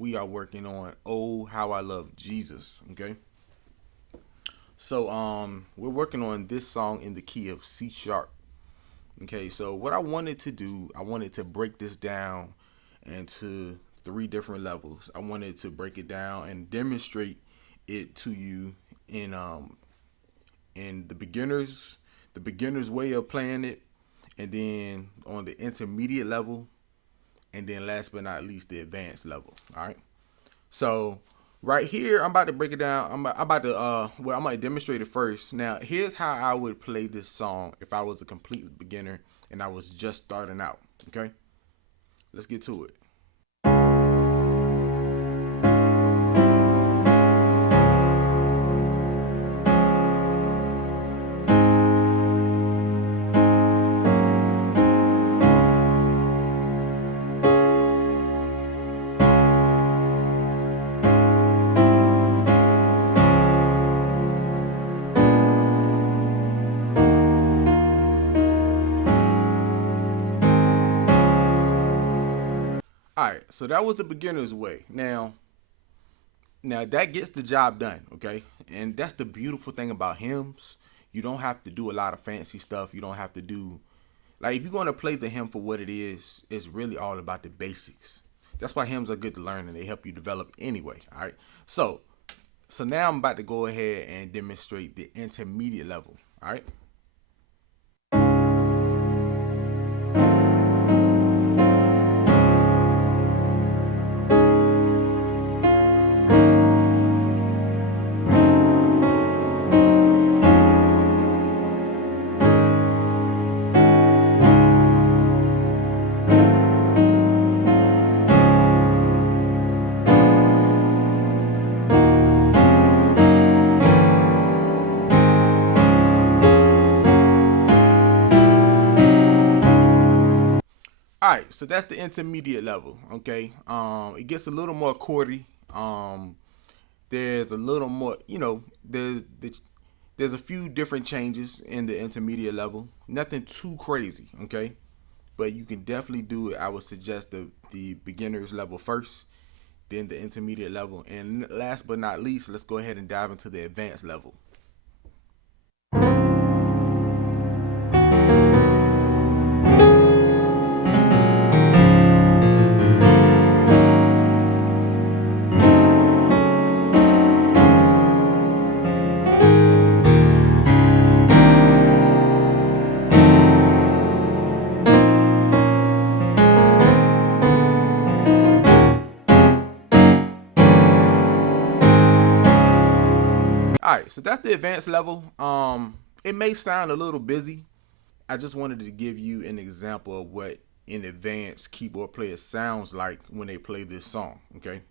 we are working on "Oh How I Love Jesus." Okay, so we're working on this song in the key of C sharp. Okay, so what I wanted to do, I wanted to break this down into three different levels. I wanted to break it down and demonstrate it to you in the beginner's way of playing it, and then on the intermediate level, and then last but not least the advanced level. All right. So right here, I'm about to break it down. I'm gonna demonstrate it first. Now, here's how I would play this song if I was a complete beginner and I was just starting out. Okay, let's get to it. All right, so that was the beginner's way. Now that gets the job done, okay? And that's the beautiful thing about hymns. You don't have to do a lot of fancy stuff. You don't have to do like if you're gonna play the hymn for what it is, it's really all about the basics. That's why hymns are good to learn and they help you develop anyway. All right. So now I'm about to go ahead and demonstrate the intermediate level. All right. All right, so that's the intermediate level. Okay, it gets a little more chordy. There's a little more, there's a few different changes in the intermediate level. Nothing too crazy. Okay, but you can definitely do it. I would suggest the beginners level first, then the intermediate level, and last but not least, let's go ahead and dive into the advanced level. All right, so that's the advanced level. It may sound a little busy. I just wanted to give you an example of what an advanced keyboard player sounds like when they play this song. Okay,